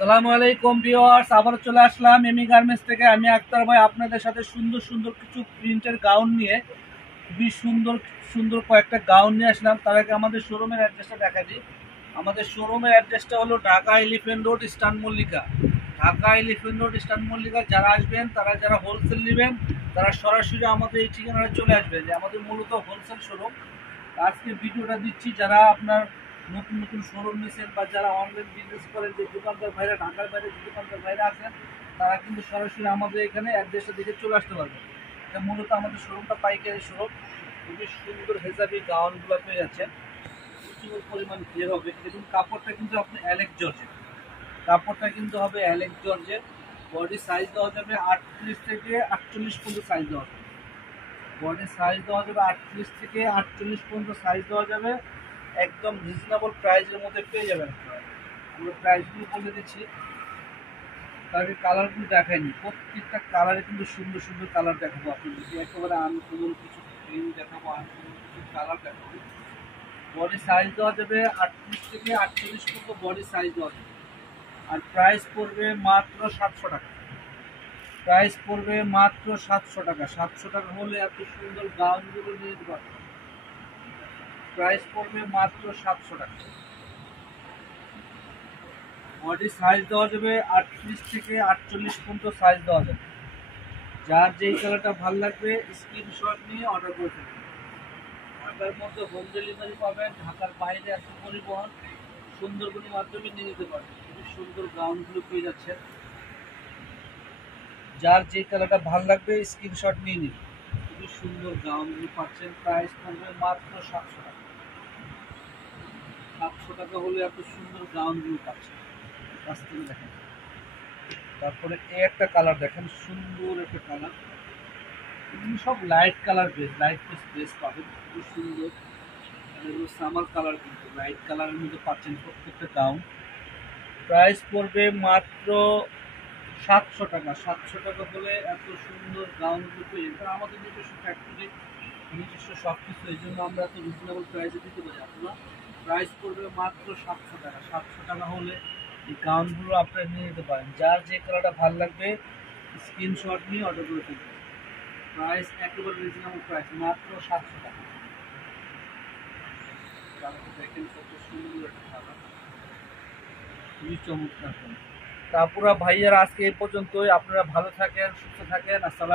আসসালামু আলাইকুম ভিউয়ার্স, আবার চলে আসলাম এমি গার্মেন্টস থেকে। আমি আক্তার ভাই আপনাদের সাথে সুন্দর সুন্দর কিছু প্রিন্টের গাউন নিয়ে খুবই সুন্দর সুন্দর কয়েকটা গাউন নিয়ে আসলাম। তার আগে আমাদের শোরুমের অ্যাড্রেসটা দেখা দিই। আমাদের শোরুমের অ্যাড্রেসটা হলো Dhaka elephant road, eastern Mallika. Dhaka elephant road, eastern Mallika. যারা আসবেন, যারা হোলসেল নেবেন, তারা সরাসরি আমাদের এই ঠিকানায় চলে আসবেন, যে আমাদের মূলত হোলসেল শোরুম। আজকে ভিডিওটা দিচ্ছি যারা আপনার নতুন নতুন শোরুম নিয়েছেন বা যারা অনলাইন বিজনেস করেন, যে দোকানদার ভাইরা, ঢাকার বাইরে যে দোকানদার ভাইরা আছেন, তারা কিন্তু সরাসরি আমাদের এখানে অ্যাড্রেসটা দেখে চলে আসতে পারবে। এটা মূলত আমাদের শোরুমটা পাইকারি শোরুম। খুবই সুন্দর হেজাবি গাউনগুলো পেয়ে যাচ্ছেন, প্রচুর পরিমাণ ক্লিয়ার হবে। দেখুন কাপড়টা কিন্তু আপনি অ্যালেক্স জর্জের, কাপড়টা কিন্তু হবে অ্যালেক্স জর্জের। বডি সাইজ দেওয়া যাবে 38 থেকে 48 পর্যন্ত সাইজ দেওয়া যাবে। বডি সাইজ দেওয়া যাবে 38 থেকে 48 পর্যন্ত সাইজ দেওয়া যাবে। একদম রিজনেবল প্রাইসের মধ্যে পেয়ে যাবেন আপনারা। আমরা প্রাইসগুলো বলে দিচ্ছি, তাকে কালারগুলো দেখায়নি। প্রত্যেকটা কালারে কিন্তু সুন্দর সুন্দর কালার দেখাবো আপনাদেরকে। একেবারে আনকমন কিছু প্রিন্ট দেখাবো, আনকমন কিছু কালার দেখাবো। বডি সাইজ দেওয়া যাবে 38 থেকে 48 পর্যন্ত বডি সাইজ দেওয়া যাবে। আর প্রাইস পড়বে মাত্র 700 টাকা। প্রাইস পড়বে মাত্র 700 টাকা। 700 টাকা হলে এত সুন্দর গাউনগুলো নিয়ে যেতে পারবেন। প্রাইস পড়বে মাত্র 700 টাকা। বডি সাইজ দেওয়া যাবে 38 থেকে 48 পর্যন্ত সাইজ দেওয়া যাবে। যার যেই কালারটা ভালো লাগবে স্ক্রিনশট নিয়ে অর্ডার করে ফেলবেন। ঢাকার মধ্যে হোম ডেলিভারি পাবেন, ঢাকার বাইরে এত পরিবহন, সুন্দরবনের মাধ্যমে নিয়ে যেতে পারবেন। খুবই সুন্দর গাউনগুলো পেয়ে যাচ্ছেন। যার যে কালারটা ভালো লাগবে স্ক্রিনশট নিয়ে নিন। খুবই সুন্দর গাউনগুলো পাচ্ছেন। প্রাইস পড়বে মাত্র 700 টাকা। 700 টাকা হলে এত সুন্দর গাউনগুলো পাচ্ছেন। কাছ থেকে দেখেন। তারপরে এই একটা কালার দেখেন, সুন্দর একটা কালার। এগুলো সব light colour base, light base পাবেন। খুবই সুন্দর। এগুলো সামার কালার, কিন্তু লাইট কালারের মধ্যে পাচ্ছেন প্রত্যেকটা গাউন। প্রাইস পড়বে মাত্র 700 টাকা। 700 টাকা হলে এত সুন্দর গাউনগুলো পেয়ে যাবেন। আমাদের নিজস্ব ফ্যাক্টরি, নিজস্ব সব কিছু, এই জন্য আমরা এত রিজনেবল প্রাইসে দিতে পারি আপনারা। প্রাইস পড়বে মাত্র 700 টাকা। 700 টাকা হলে এই গাউনগুলো আপনারা নিয়ে নিতে পারেন। যার যে কালারটা ভালো লাগবে স্ক্রিনশট নিয়ে অর্ডার করে ফেলবেন। প্রাইস একেবারে রিজনেবল প্রাইস, মাত্র 700 টাকা। কালারটা দেখেন কত সুন্দর একটা কালার, খুবই চমৎকার। তারপরে ভাইয়ারা আজকে এই পর্যন্তই। আপনারা ভালো থাকেন, সুস্থ থাকেন। আসসালাম।